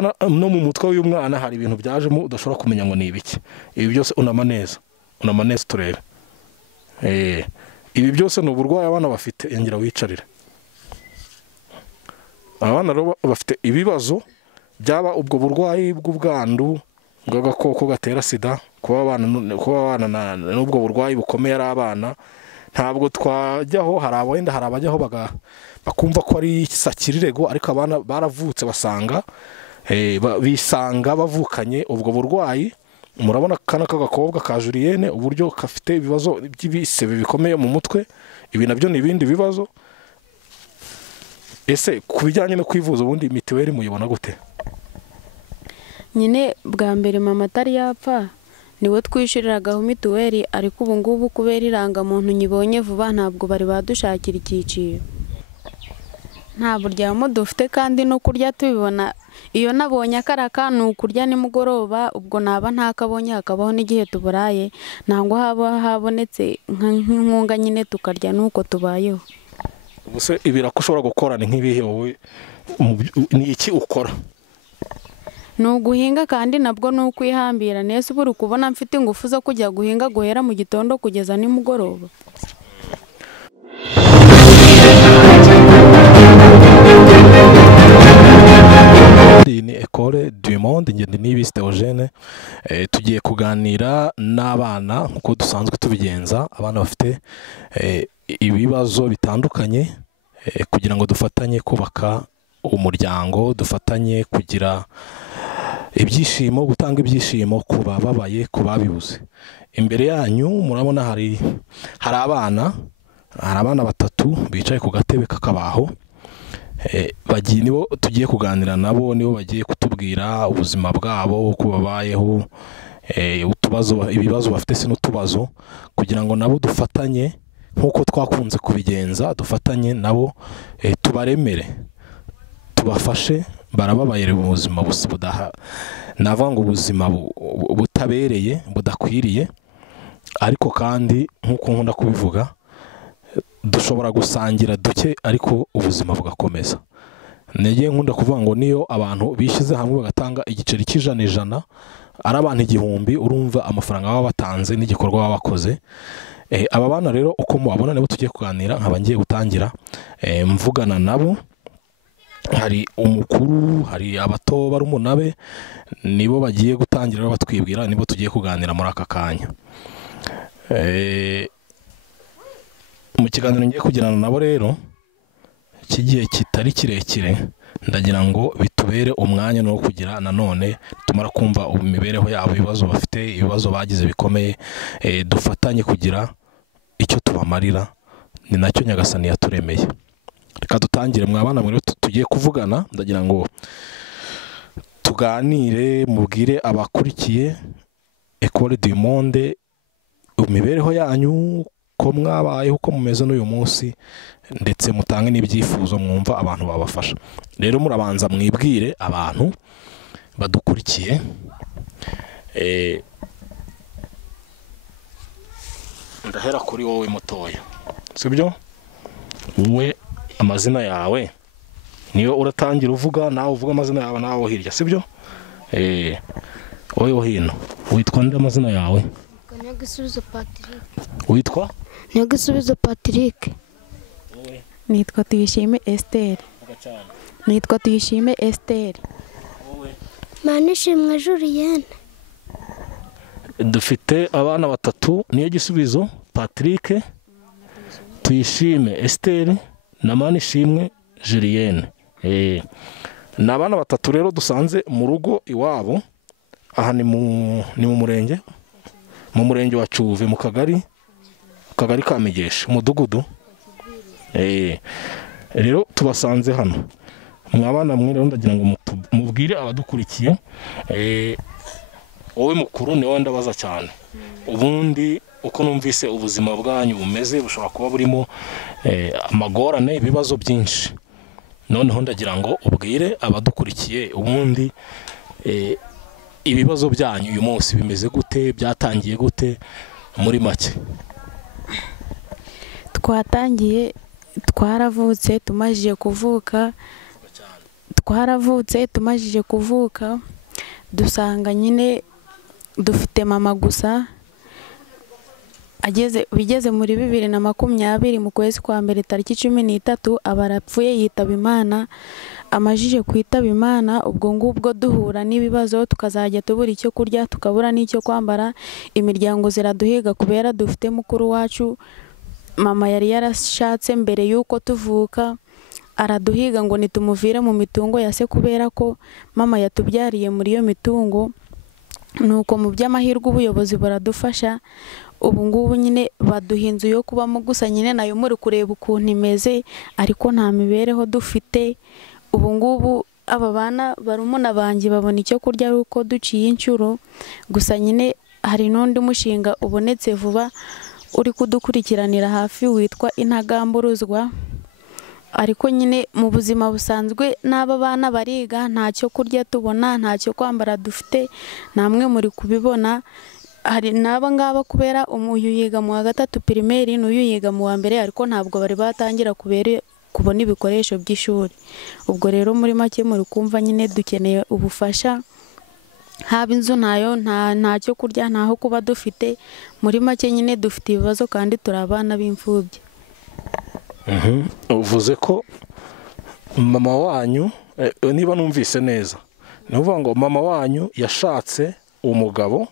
no mu mutwe w'umwana hari ibintu byajemo udashobora kumenya ngo ni ibiki. Ibi byose unama neza turebe. Ibi byose ni uburwayi abana bafite. Ngira wicarire. Abana rero bafite ibibazo byaba ubwo burwayi bw'ubwandu bw'agakoko gatera sida, kuba abana n'ubwo burwayi bukomeye ari abana. Ntabwo twajyaho, hari abajyaho bakumva ko ari sakirirego, ariko abana baravutse basanga bisanga bavukanye ubwo burwayi. Murabona kana k'agakobwa ka Julienne uburyo kafite ibibazo by'ibisebe bikomeye mu mutwe. Ibi nabyo ni ibindi bibazo. Ese kubijyanye no kwivuza ubundi mitiweli muyibona gute? Nyine bwa mbere mama atari yapfa niwe twishyuriragaho mituweli, ariko ubu ngubu kubera irangamuntu nyibonye vuba ntabwo bari badushakira icyiciro. Nta buryamo dufite kandi no kurya tubibona. Iyo nabonye akaraka ni ukurya nimugoroba, ubwo naba ntakabonye hakabaho n'igihe tuburaye, ntabwo haba habonetse nk'inkunga nyine tukarya nuko tubayeho. Ubuse ibirako ushobora gukora ni nk'ibihe wowe? Ni iki ukora? Ni uguhinga kandi nabwo ni ukwihambira. Nese ubu uri kubona mfite ingufu zo kujya guhinga guhera mu gitondo kugeza nimugoroba. Ni Ecole du Monde, ngende n'ibisi Theogene. Tugiye kuganira n'abana nkuko dusanzwe tubigenza, abana bafite ibibazo bitandukanye, kugira ngo dufatanye kubaka umuryango, dufatanye kugira ibyishimo, gutanga ibyishimo ku bababaye, ku babibuze. Imbere yanyu murabona hari abana batatu bicaye ku gatebe k'akabaho. Nibo tugiye kuganira nabo, nibo bagiye kutubwira ubuzima bwabo uko babayeho, ibibazo bafite se n'utubazo, kugira ngo nabo dufatanye nkuko twakunze kubigenza, dufatanye nabo tubaremere, tubafashe. Barababaye mu buzima nava ngo ubuzima butabereye, budakwiriye, ariko kandi nkuko nkunda kubivuga, dushobora gusangira duke ariko ubuzima bugakomeza. Nege nkunda kuvuga ngo niyo abantu bishyize hamwe bagatanga igiceri cy'ijana ari abantu 1000, urumva amafaranga baba batanze n'igikorwa baba bakoze. Aba bana rero uko mubabona nibo tugiye kuganira, nkaba ngiye gutangira mvugana nabo. Hari umukuru, hari abato barumunabe, nibo bagiye gutangira batwibwira, nibo tugiye kuganira muri aka kanya. Mu kiganiro ngiye kugirana nabo rero kigiye kitari kirekire, ndagira ngo bitubere umwanya no kugira nanone tumara kumva imibereho yabo, ibibazo bafite, ibibazo bagize bikomeye, dufatanye kugira icyo tubamarira. Ni nacyo Nyagasani yaturemeye. Reka dutangire mwabana muri tugiye kuvugana. Ndagira ngo tuganire, mubwire abakurikiye Ecole du Monde imibereho yanyu, ko mwabayeho, uko mumeze n'uyu munsi, ndetse mutange n'ibyifuzo mwumva abantu babafasha. Rero murabanza mwibwire abantu badukurikiye. Ndahera kuri wowe mutoya, sibyo? Wowe amazina yawe niyo uratangira uvuga, nawe uvuga amazina yawe nawe hirya, sibyo? Wowe hino witwa nde amazina yawe? Nyagisubizo Patrick. Witwa? Nyagisubizo Patrick. Nitwa Tuyishime Esther. Nitwa Tuyishime Esther. Manishimwe Julienne. Dufite abana batatu, niyo Gisubizo Patrick, Tuyishime Esther na Manishimwe Julienne. Ni abana batatu rero dusanze mu rugo iwabo. Aha ni mu murenge wa Cyuve, mu kagari ka Migesha, umudugudu. Rero tubasanze hano. Mwabana mwe rero ndagira ngo mubwire abadukurikiye. Wowe mukuru niwe ndabaza cyane. Ubundi uko numvise ubuzima bwanyu bumeze, bushobora kuba burimo amagorane, ibibazo byinshi. Noneho ndagira ngo ubwire abadukurikiye ubundi ibibazo byanyu uyu munsi bimeze gute, byatangiye gute muri make? Twatangiye twaravutse, tumajije kuvuka twaravutse tumajije kuvuka dusanga nyine dufite mama gusa. Bigeze muri 2020 mu kwezi kwa mbere tariki 13 aba arapfuye yitaba Imana. Amajije kwitaba Imana ubwo ngubwo duhura n'ibibazo, tukazajya tubura icyo kurya, tukabura n'icyo kwambara. Imiryango ziraduhiga kubera dufite mukuru wacu mama yari yarashatse mbere y'uko tuvuka, araduhiga ngo nitumuvire mu mitungo ya se kubera ko mama yatubyariye muri iyo mitungo. Nuko mu by'amahirwe ubuyobozi buradufasha, ubu ngubu nyine baduha inzu yo kubamo, gusa nyine nayo muri kureba ukuntu imeze, ariko nta mibereho dufite. Ubu ngubu aba bana barumuna banjye babona icyo kurya ari uko duciye inshuro, gusa nyine hari n'undi mushinga ubonetse vuba uri kudukurikiranira hafi witwa Intagamburuzwa. Ariko nyine mu buzima busanzwe n'aba bana bariga, nta cyo kurya tubona, nta cyo kwambara dufite, namwe muri kubibona. Hari n'aba ngaba kubera uyu yiga mu wa 3 primaire n'uyu yiga mu wa mbere, ariko ntabwo bari batangira kubona ibikoresho by'ishuri. Ubwo rero muri make muri kumva nyine dukeneye ubufasha, haba inzu nayo nta cyo kurya, ntaho kuba dufite. Muri make nyine dufite ibibazo kandi turi abana b'imfubyi. Uvuze ko mama wanyu, niba numvise neza, ni ukuvuga ngo mama wanyu yashatse umugabo.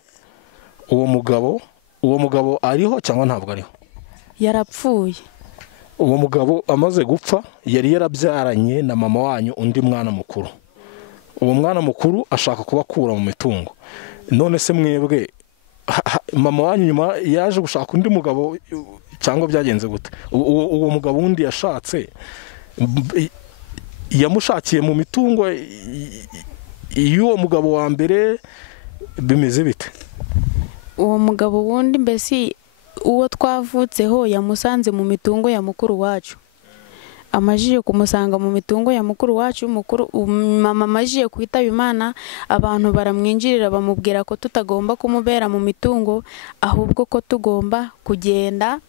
Uwo mugabo ariho cyangwa ntabwo ariho? Yarapfuye. Uwo mugabo amaze gupfa yari yarabyaranye na mama wanyu undi mwana mukuru. Uwo mwana mukuru ashaka kubakura mu mitungo. None se mwebwe mama wanyu nyuma yaje gushaka undi mugabo cyangwa byagenze gute? Uwo mugabo undi yashatse yamushakiye mu mitungo y'uwo mugabo wa mbere, bimeze bite? Uwo mugabo wundi mbese uwo twavutseho yamusanze mu mitungo ya mukuru wacu. Amajije kumusanga mu mitungo ya mukuru wacu, mama amajije kwitaba Imana, abantu baramwinjirira bamubwira ko tutagomba kumubera mu mitungo, ahubwo ko tugomba kugenda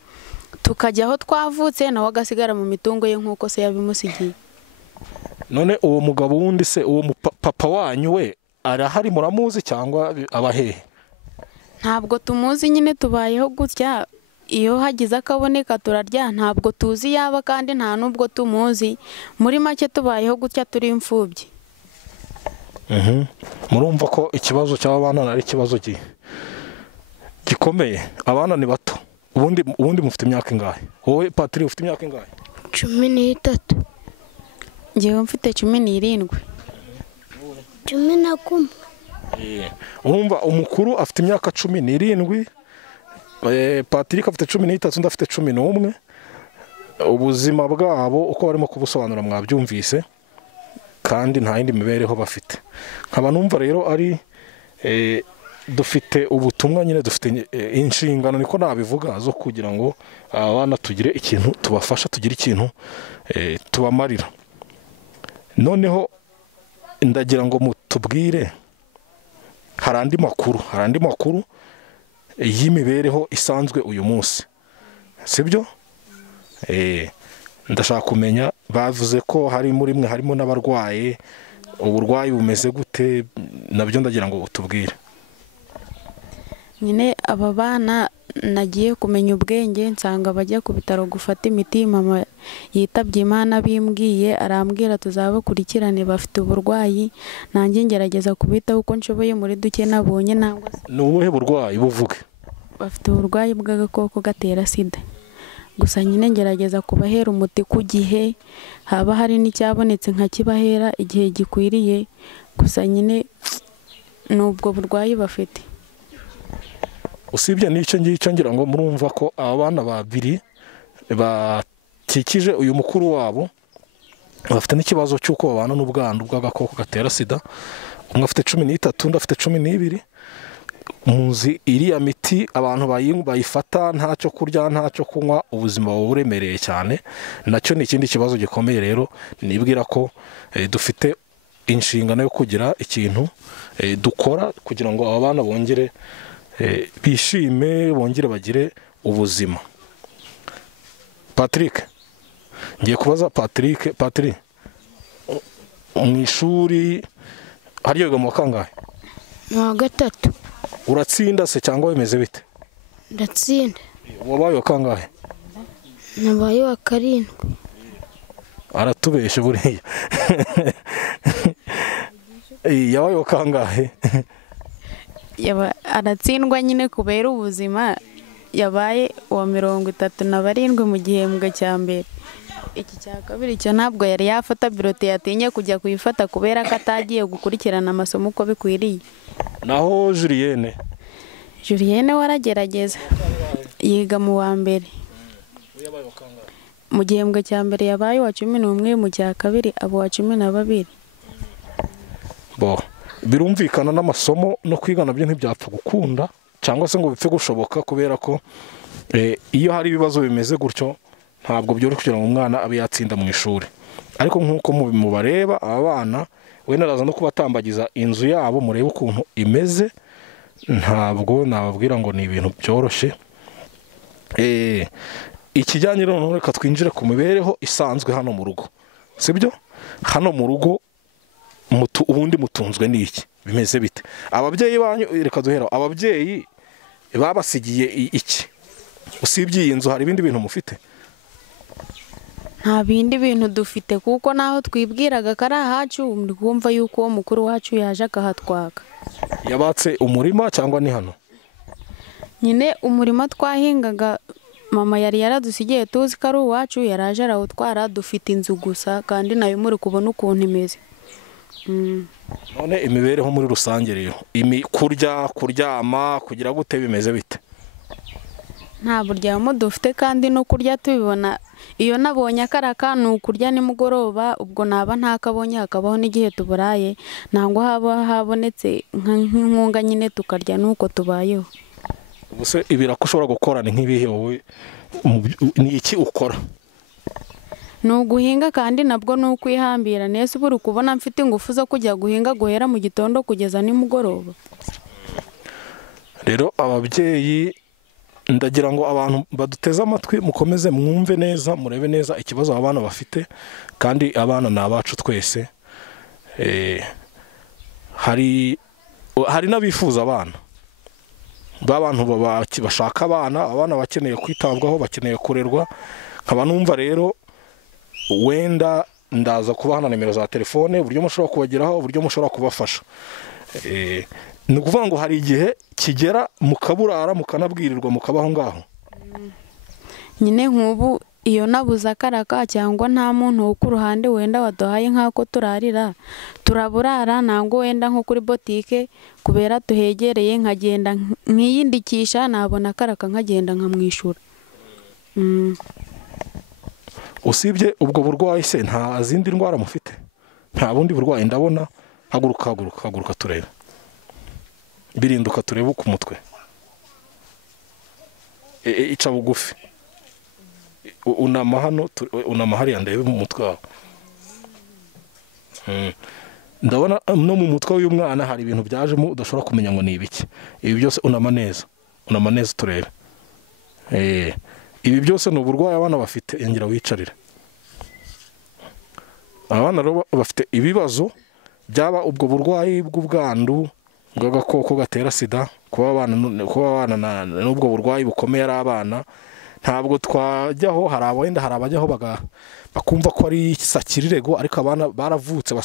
tukajya aho twavutse, nawe agasigara mu mitungo ye nk'uko se yabimusigiye. None uwo mugabo wundi se, uwo papa wanyu we arahari, muramuzi cyangwa aba hehe? Ntabwo tumuzi, nyine tubayeho gutya, iyo hagize akaboneka turarya, ntabwo tuzi yaba kandi nta nubwo tumuzi. Muri make tubayeho gutya turi imfubyi. Murumva ko ikibazo cy'aba bana ari ikibazo gikomeye. Abana ni bato. Ubundi mufite imyaka ingahe? Wowe Patrick ufite imyaka ingahe? 13. Ngewe mfite 17. 11. Urumva umukuru afite imyaka 17, Patrick afite 13, undi afite 11. Ubuzima bwabo uko barimo kubusobanura mwabyumvise, kandi nta yindi mibereho bafite. Nkaba numva rero ari dufite ubutumwa nyine, dufite inshingano niko nabivuga zo kugira ngo abana tugire ikintu tubafasha, tugire ikintu tubamarira. Noneho ndagira ngo mutubwire, hari andi makuru y'imibereho isanzwe uyu munsi, sibyo? Ndashaka kumenya, bavuze ko hari muri mwe harimo n'abarwaye. Uburwayi bumeze gute? Nabyo ndagira ngo utubwire. Nyine aba bana nagiye kumenya ubwenge, nsanga bajya ku bitaro gufata imiti. Mama yitabye Imana bimbwiye, arambwira tuzabakurikirane, bafite uburwayi, nanjye ngerageza kubitaho uko nshoboye muri duke nabonye. Nangwa se ni ubuhe burwayi buvuge? Bafite uburwayi bw'agakoko gatera sida, gusa nyine ngerageza kubahera umuti ku gihe, haba hari n'icyabonetse nkakibahera igihe gikwiriye, gusa nyine n'ubwo burwayi bafite. Usibye n'icyo ngicyo, ngira ngo murumva ko abana babiri bakikije uyu mukuru wabo bafite n'ikibazo cy'uko babana n'ubwandu bw'agakoko gatera sida. Umwe afite 13, undi afite 12. Muzi iriya miti abantu bayifata, ntacyo kurya ntacyo kunywa, ubuzima buremereye cyane. Nacyo ni ikindi kibazo gikomeye. Rero nibwira ko dufite inshingano yo kugira ikintu dukora kugira ngo aba bana bongere bishime, bongere bagire ubuzima. Patrick, ngiye kubaza Patrick, mu ishuri hariya wiga mu wa kangahe? Mu wa gatatu. Uratsinda se cyangwa bimeze bite? Ndatsinda. Wabaye wa kangahe? Nabaye wa karindwi. Aratubeshe buriya. Yabaye wa kangahe? Aratsindwa nyine kubera ubuzima, yabaye uwa 37 mu gihembwe cya mbere. Iki cya kabiri cyo ntabwo yari yafata birote, yatinye kujya kuyifata kubera ko atagiye gukurikirana amasomo uko bikwiriye. Naho Julienne? Julienne waragerageza, yiga mu wa mbere. Mu gihembwe cya mbere yabaye wa 11, mu cya kabiri abo wa 12. Birumvikana n'amasomo no kwiga nabyo ntibyapfa gukunda cyangwa se ngo bipfe gushoboka, kubera ko iyo hari ibibazo bimeze gutyo ntabwo byoroshye kugira ngo umwana abe yatsinda mu ishuri. Ariko nk'uko mubareba aba bana, wenda araza no kubatambagiza inzu yabo murebe ukuntu imeze, ntabwo nababwira ngo ni ibintu byoroshye. Ikijyanye noneho reka twinjire ku mibereho isanzwe hano mu rugo, sibyo? Hano mu rugo ubundi mutunzwe n'iki, bimeze bite? Ababyeyi banyu, reka duhera ababyeyi babasigiye iki? Usibye iyi nzu hari ibindi bintu mufite? Nta bindi bintu dufite, kuko naho twibwiraga ko ari ahacu, ndi kumva yuko uwo mukuru wacu yaje akahatwaka. Yabatse umurima cyangwa ni hano? Nyine umurima twahingaga mama yari yaradusigiye, tuzi ko ari uwacu, yaraje arawutwara. Dufite inzu gusa, kandi nayo muri kubona ukuntu imeze. None imibereho muri rusange rero, kurya, kuryama, kugira gute bimeze bite? Nta buryamo dufite, kandi no kurya tubibona iyo nabonye akaraka ni ukurya nimugoroba, ubwo naba ntakabonye hakabaho n'igihe tuburaye, ntabwo haba habonetse nk'inkunga nyine tukarya, nuko tubayeho. Ubuse ibirako ushobora gukora ni nk'ibihe wowe? Ni iki ukora? Ni uguhinga, kandi nabwo ni ukwihambira. Nese ubu uri kubona mfite ingufu zo kujya guhinga guhera mu gitondo kugeza nimugoroba. Rero ababyeyi, ndagira ngo abantu baduteze amatwi mukomeze mwumve neza, murebe neza ikibazo abana bafite, kandi abana ni abacu twese. Hari n'abifuza abana, b'abantu bashaka abana bakeneye kwitabwaho, bakeneye kurerwa. Nkaba numva rero wenda ndaza kubahana nimero za telefone, uburyo mushobora kubageraho, uburyo mushobora kubafasha. Ni ukuvuga ngo hari igihe kigera mukaburara, mukanabwirirwa, mukabaho ngaho. Nyine nk'ubu iyo nabuze akaraka cyangwa nta muntu wo ku ruhande wenda waduhaye nk'ako turarira, turaburara. Ntabwo wenda nko kuri botike kubera tuhegereye, nkagenda nkiyindikisha, nabona akaraka nkagenda nkamwishyura. Usibye ubwo burwayi se nta zindi ndwara mufite? Nta bundi burwayi ndabona? Haguruka turebe, birinduka turebe ku mutwe. Ica bugufi, unama hano, unama hariya ndebe mu mutwe wawe. Ndabona no mu mutwe w'uyu mwana hari ibintu byajemo udashobora kumenya ngo ni ibiki. Ibi byose unama neza turebe. Ibi byose ni uburwayi abana bafite. Yongera wicarire. Abana rero bafite ibibazo, byaba ubwo burwayi bw'ubwandu bw'agakoko gatera sida, kuba abana n'ubwo burwayi bukomeye ari abana. Ntabwo twajyaho, hari abajyaho bakumva ko ari sakirirego, ariko abana baravutse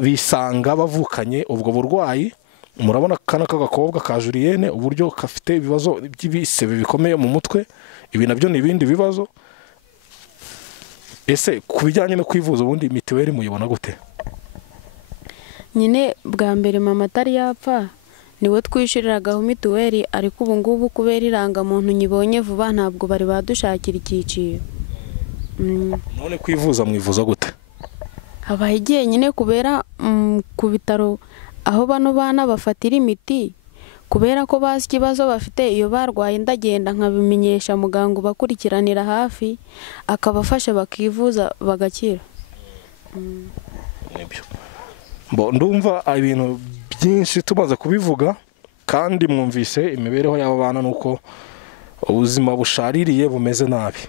bisanga bavukanye ubwo burwayi. Murabona kana k'agakobwa ka Julienne uburyo kafite ibibazo by'ibisebe bikomeye mu mutwe. Ibi nabyo ni ibindi bibazo. Ese ku bijyanye no kwivuza, ubundi mitiweli muyibona gute? Nyine bwa mbere mama atari yapfa niwe twishyuriragaho mituweli, ariko ubu ngubu kubera irangamuntu nyibonye vuba ntabwo bari badushakira icyiciro. None kwivuza mwivuza gute? Habaye igihe nyine kubera ku bitaro aho bano bana bafatira imiti, kubera ko bazi ikibazo bafite, iyo barwaye ndagenda nkabimenyesha muganga ubakurikiranira hafi, akabafasha bakivuza bagakira. Ndumva ibintu byinshi tumaze kubivuga, kandi mwumvise imibereho y'aba bana nuko ubuzima bushaririye bumeze nabi.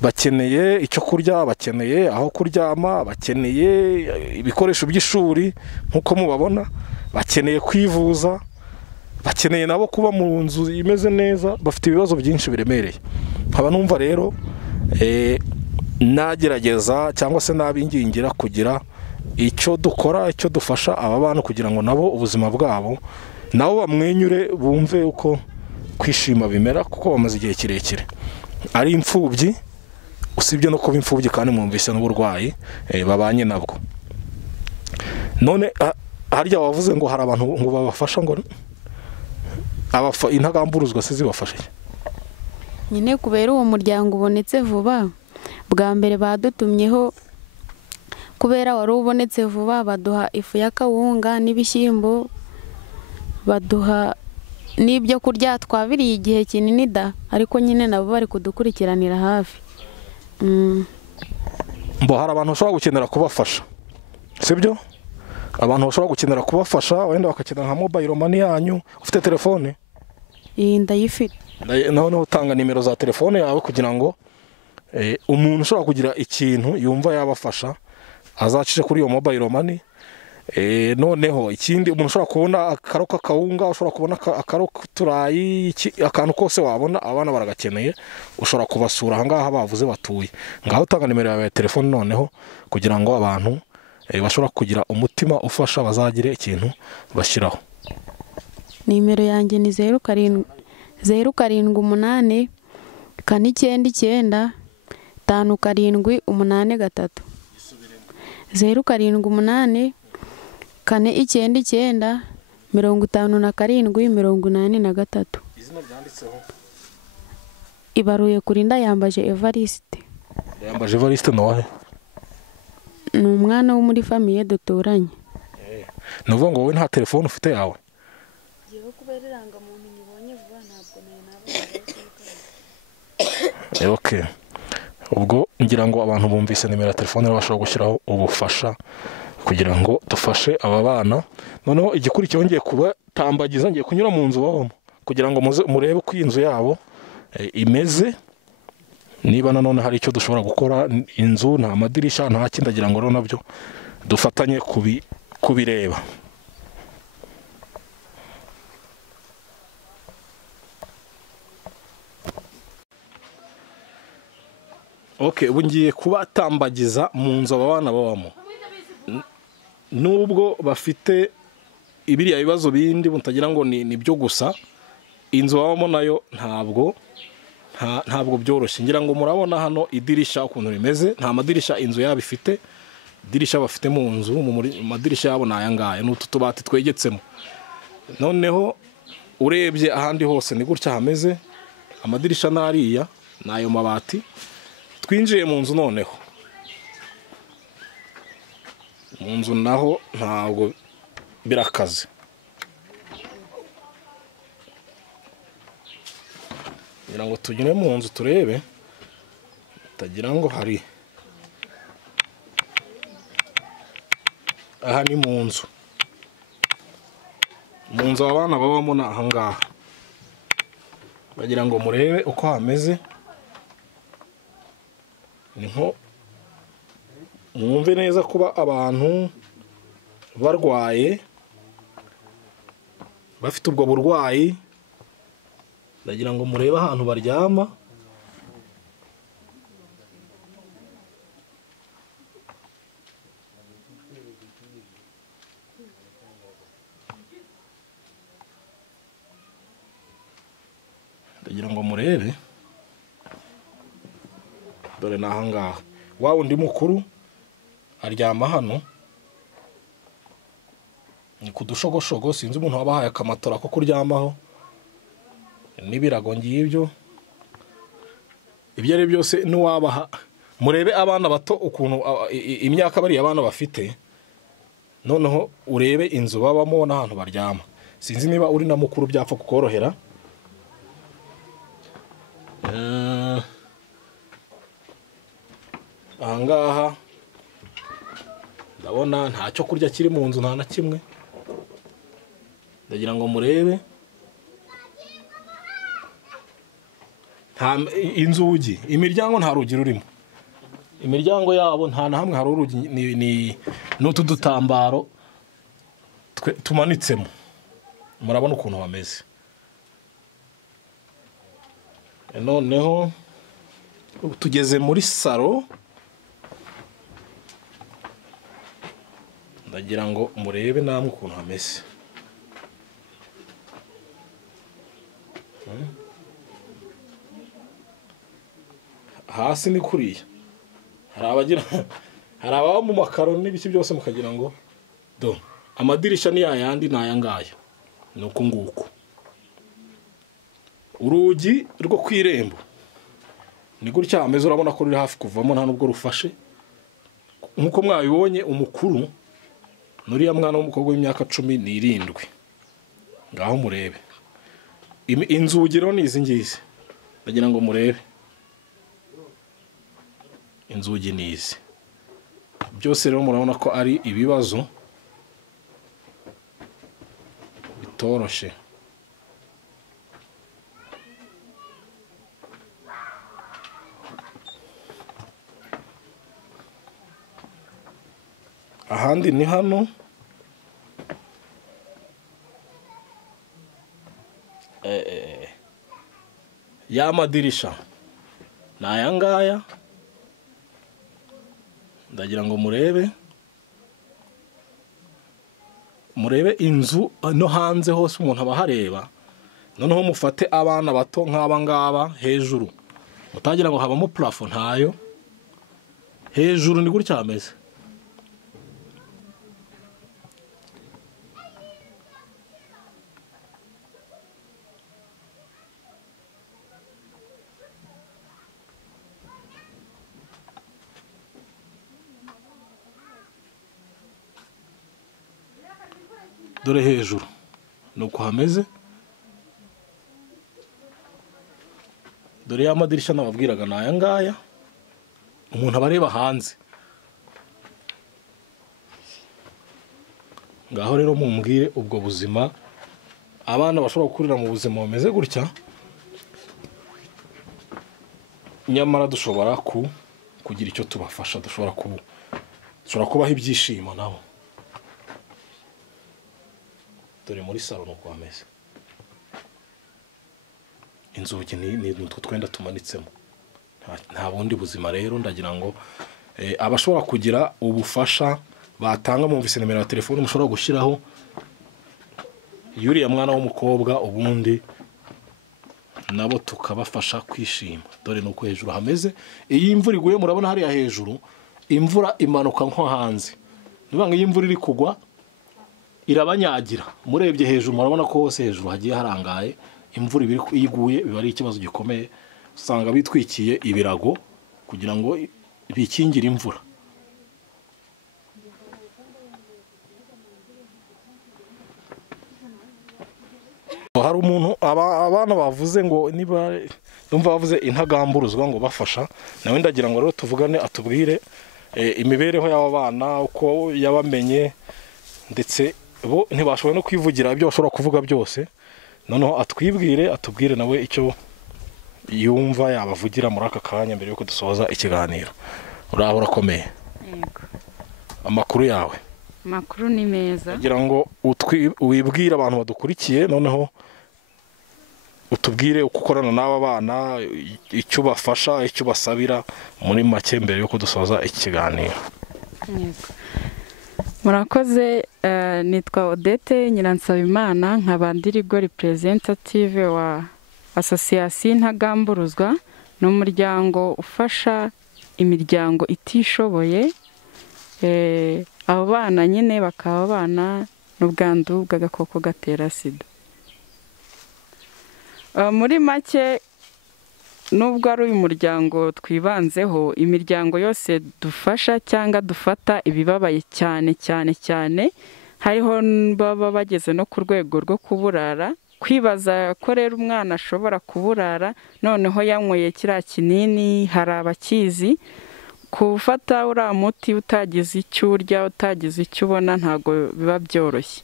bakeneye icyo kurya, bakeneye aho kuryama, bakeneye ibikoresho by'ishuri nk'uko mubabona, bakeneye kwivuza, bakeneye nabo kuba mu nzu imeze neza, bafite ibibazo byinshi biremereye. nkaba numva rero nagerageza cyangwa se nabingingira kugira icyo dukora, icyo dufasha aba bana kugira ngo nabo ubuzima bwabo nabo bamwenyure, bumve uko kwishima bimera, kuko bamaze igihe kirekire ari imfubyi, usibye no kuba imfubyi kandi mwumvise n'uburwayi babanye nabwo. None harya wavuze ngo hari abantu ngo babafasha, ngo intagamburuzwa se zibafashe nyine kubera uwo muryango ubonetse vuba. Bwa mbere badutumyeho kubera wari ubonetse vuba, baduha ifu y'akawunga n'ibishyimbo, baduha n'ibyo kurya. Twabiriye igihe kinini da, ariko nyine nabo bari kudukurikiranira hafi. Mbo hari abantu bashobora gukenera kubafasha, sibyo? Abantu bashobora gukenera kubafasha, wenda bakakenera nka mobile money yanyu. Ufite telefone? Ndayifite. Noneho utanga nimero za telefone yawe kugira ngo umuntu ushobora kugira ikintu yumva yabafasha azacishe kuri iyo mobile money. Noneho ikindi, umuntu ushobora kubona akaro k'akawunga, ushobora kubona akaro k'uturayi, akantu kose wabona abana baragakeneye, ushobora kubasura ahangaha bavuze batuye. Ngaho utanga nimero yawe ya telefone noneho kugira ngo abantu bashobora kugira umutima ufasha bazagire ikintu bashyiraho. Nimero yanjye ni 07 078 499 5783. 0778 499 5783. Izina ryanditseho ibaruye kuri Ndayambaje Evariste. Ndayambaje Evariste nohe? Ni umwana wo muri famiye duturanye. Nuvuga ngo wowe nta telefone ufite yawe? Yewe kubera irangamuntu nyibonye vuba ntabwo nari okay. Ubwo ngira ngo abantu bumvise nimero ya telefone bashobora gushyiraho ubufasha kugira ngo dufashe aba bana. Noneho igikurikiyeho ngiye kubatambagiza, ngiye kunyura mu nzu babamo kugira ngo murebe uko inzu yabo imeze, niba nanone hari icyo dushobora gukora. Inzu nta madirisha nta kindagira ngo rero nabyo dufatanye kubireba. Okay, ubu ngiye kubatambagiza mu nzu aba bana babamo. Nubwo bafite ibiriya bibazo bindi mutagira ngo ni byo gusa, inzu babamo nayo ntabwo byoroshye. Ngira ngo murabona hano idirisha ukuntu rimeze, nta madirisha inzu yabo ifite. Idirisha bafite mu nzu, mu madirisha yabo ni aya ngaya, n'utu tubati twegetsemo. Noneho urebye ahandi hose ni gutya hameze, amadirisha n'ariya n'ayo mabati. Twinjiye mu nzu noneho, mu nzu naho ntabwo birakaze. Ngira ngo tunyure mu nzu turebe, tagira ngo hari. Aha ni mu nzu abana babamo na ahangaha. Bagira ngo murebe uko hameze, niho mwumve neza kuba abantu barwaye, bafite ubwo burwayi. Ndagira ngo murebe ahantu baryama. Ndagira ngo murebe, dore ni ahangaha. Wa undi mukuru aryama hano, ni ku dushogoshogo. Sinzi umuntu wabahaye akamatora ko kuryamaho n'ibirago ngibyo. Ibyo ari byose n'uwabaha. Murebe abana bato ukuntu imyaka bari abana bafite, noneho urebe inzu babamo n'ahantu baryama. Sinzi niba uri na mukuru byapfa kukorohera. Ahangaha ndabona nta cyo kurya kiri mu nzu, nta na kimwe. Ndagira ngo murebe, inzugi imiryango nta rugi rurimo imiryango yabo nta na hamwe hari urugi ni n'utu dutambaro tumanitsemo murabona ukuntu bameze noneho tugeze muri salo ndagira ngo murebe namwe ukuntu hameze hasi ni kuriya hari ababa mu makaro n'ibiki byose mukagira ngo do amadirisha ni yayandi nayangaya nuko nguko urugi rwo kwirembo ni gutya ameze urabona ko ruri hafi kuvamo nta nubwo rufashe nkuko mwabibonye umukuru nuriya mwana w'umukobwa w'imyaka 17 ngaho murebe inzugi rero ni izi ngizi ndagira ngo murebe inzugi ni izi byose rero murabona ko ari ibibazo bitoroshe ahandi ni hano ya madirisha ni aya ngaya ndagira ngo murebe inzu no hanze hose umuntu abahareba noneho mufate abana bato nk'aba ngaba hejuru mutagira ngo habamo plafo ntayo hejuru ni gutya hameze dore hejuru nuko hameze dore ya madirisha nababwiraga naya ngaya umuntu abareba hanze ngaho rero mumbwire ubwo buzima abana bashobora gukurira mu buzima bumeze gutya nyamara dushobora kugira icyo tubafasha dushobora kubaha ibyishimo nabo dore muri salo nuko hameze inzugi ni utwo twenda tumanitsemo nta bundi buzima rero ndagira ngo abashobora kugira ubufasha batanga mumvise nimero ya telefone mushobora gushyiraho yuriya mwana w'umukobwa ubundi nabo tukabafasha kwishima dore nuko hejuru hameze iyi imvura iguye murabona hariya hejuru imvura imanuka nko hanze nibanga iyi imvura iri kugwa irabanyagira murebye hejuru murabona ko hose hejuru hagiye harangaye imvura iguye biba ari ikibazo gikomeye usanga bitwikiye ibirago kugira ngo bikingire imvura hari umuntu abana bavuze ngo niba numva bavuze intagamburuzwa ngo bafasha nawe ndagira ngo rero tuvugane atubwire imibereho y'aba bana uko yabamenye ndetse bo ntibashoboye no kwivugira ibyo bashobora kuvuga byose noneho atubwire nawe icyo yumva yabavugira muri aka kanya mbere yuko dusoza ikiganiro uraho urakomeye yego amakuru yawe amakuru ni meza kugira ngo wibwire abantu badukurikiye noneho utubwire uko ukorana n'aba bana icyo bafasha icyo basabira muri make mbere yuko dusoza ikiganiro yego murakoze nitwa Odette Nyiransabimana nkaba ndirigo representative wa association Ntagamburuzwa n'umuryango ufasha imiryango itishoboye abo bana nyine bakaba bana n'ubwandu bw'agakoko gatera sida muri make nubwo ari uyu muryango twibanzeho imiryango yose dufasha cyangwa dufata ibibabaye cyane cyane cyane hariho baba bageze no ku rwego rwo kuburara kwibaza ko rero umwana ashobora kuburara noneho yanyweye kiriya kinini hari abakizi gufata uriya muti utagize icyo urya utagize icyo ubona ntabwo biba byoroshye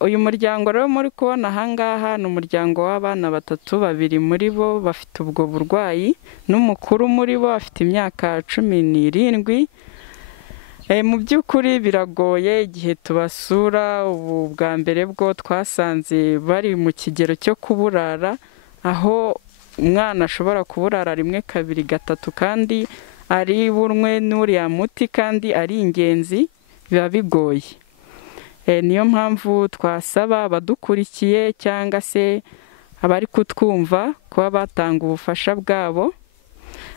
uyu muryango rero muri kubona ahangaha ni umuryango w'abana batatu, babiri muri bo bafite ubwo burwayi n'umukuru muri bo afite imyaka 17. Mu by'ukuri biragoye igihe tubasura. Ubu bwa mbere bwo twasanze bari mu kigero cyo kuburara, aho umwana ashobora kuburara 1, 2, 3 kandi ari burwe n'uriya muti kandi ari ingenzi, biba bigoye. Niyo mpamvu twasaba abadukurikiye cyangwa se abari kutwumva kuba batanga ubufasha bwabo.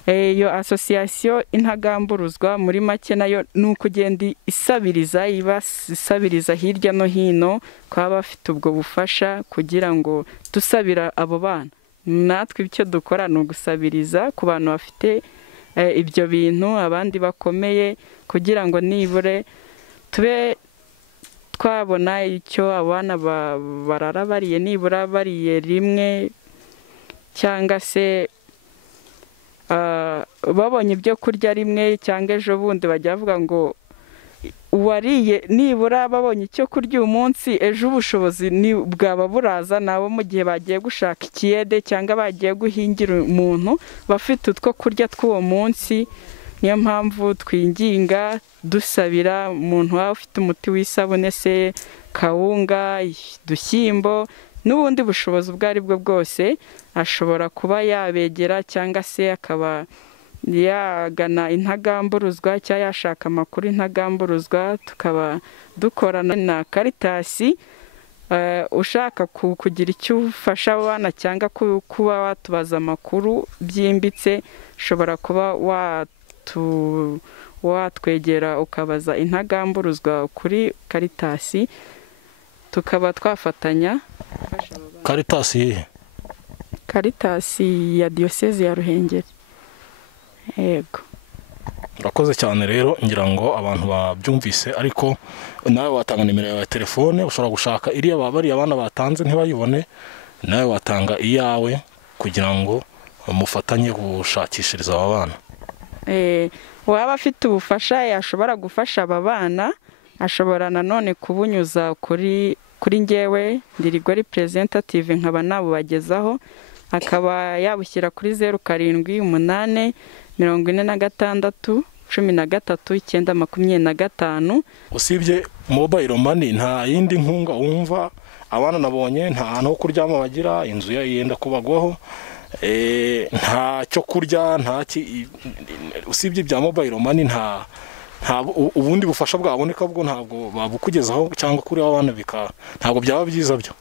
Iyo asosiyasiyo intagamburuzwa muri make nayo ni ukugenda isabiriza hirya no hino, kuba bafite ubwo bufasha kugira ngo dusabira abo bana. Natwe icyo dukora ni ugusabiriza ku bantu bafite ibyo bintu, abandi bakomeye, kugira ngo nibure tube twabona icyo abana barara bariye, nibura bariye rimwe, cyangwa se babonye ibyo kurya rimwe, cyangwa ejo bundi bajya bavuga ngo uwariye nibura babonye icyo kurya uyu munsi, ejo ubushobozi bwaba buraza nabo mu gihe bagiye gushaka ikiyede cyangwa bagiye guhingira umuntu bafite utwo kurya tw'uwo munsi. Niyo mpamvu twinginga dusabira umuntu waba ufite umuti w'isabune se, kawunga, udushyimbo n'ubundi bushobozi ubwo ari bwo bwose, ashobora kuba yabegera cyangwa se akaba yagana intagamburuzwa cyangwa yashaka amakuru intagamburuzwa. Tukaba dukorana na Caritas. Ushaka kugira icyo ufasha abana cyangwa kuba watubaza amakuru byimbitse, ushobora kuba watwegera ukabaza intagamburuzwa kuri Caritas, tukaba twafatanya. Caritas yihe? Caritas ya Diyoseze ya Ruhengeri. Yego. Urakoze cyane rero, ngira ngo abantu babyumvise, ariko nawe watanga nimero ya telefone, ushobora gushaka iriya bari abana batanze ntibayibone, nawe watanga iyawe kugira ngo mufatanye gushakishiriza aba bana. Waba afite ubufasha yashobora gufasha aba bana, ashobora nanone kubunyuza kuri njyewe Ndirigo representative, nkaba nabubagezaho, akaba yabushyira kuri 0788 46 13 925. Usibye mobile money nta yindi nkunga wumva abana nabonye? Nta hantu ho kuryama bagira, inzu yenda kubagwaho, nta cyo kurya, usibye bya mobile money nta ubundi bufasha bwaboneka bwo ntabwo babukugezaho, cyangwa kuri abana ntabwo byaba byiza byo?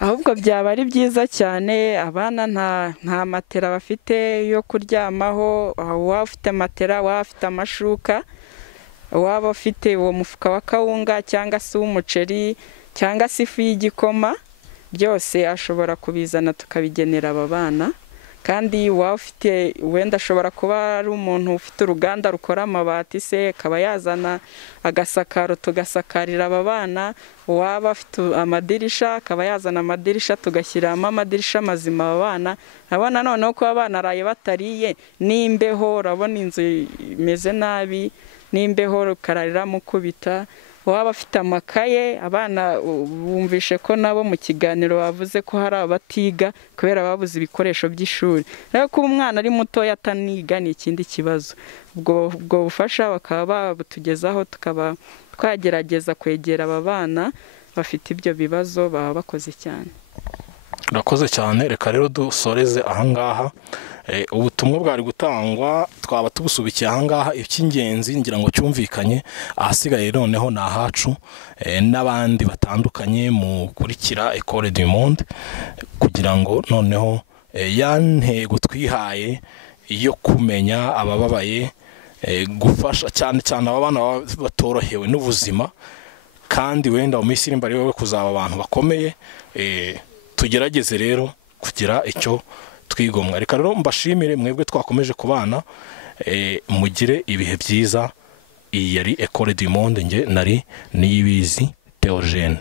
Ahubwo byaba ari byiza cyane. Abana nta matera bafite yo kuryamaho, waba ufite matera, waba ufite amashuka, waba ufite uwo mufuka wa kawunga cyangwa se w'umuceri cyangwa se ifu y'igikoma, byose ashobora kubizana tukabigenera aba bana. Kandi waba ufite wenda ashobora kuba ari umuntu ufite uruganda rukora amabati se, akaba yazana agasakaro tugasakarira aba bana. Waba afite amadirisha akaba yazana amadirisha tugashyiramo amadirisha mazima aba bana. Abana noneho ko abana araye batariye n'imbeho, urabona inzu imeze nabi, n'imbeho kararira mukubita. Waba afite amakaye, abana bumvishe ko nabo mu kiganiro bavuze ko hari abatiga kubera babuze ibikoresho by'ishuri. Rero kuba umwana ari mutoya ataniga ni ikindi kibazo. Ubwo bufasha bakaba babutugezaho, tukaba twagerageza kwegera aba bana bafite ibyo bibazo. Baba bakoze cyane. Urakoze cyane. Reka rero dusoreze ahangaha. Ubutumwa bwari gutangwa twaba tubusubikiye ahangaha. Icy'ingenzi ngira ngo cyumvikanye, ahasigaye noneho na hacu n'abandi batandukanye mukurikira Ecole du Monde, kugira ngo noneho ya ntego twihaye yo kumenya abababaye, gufasha cyane cyane aba bana batorohewe n'ubuzima, kandi wenda mu minsi iri imbere yo kuzaba abantu bakomeye, tugerageze rero kugira icyo twigomwa. Reka rero mbashimire mwebwe twakomeje kubana, mugire ibihe byiza. Iyi yari Ecole du Monde, nge nari Niyibizi Theogene.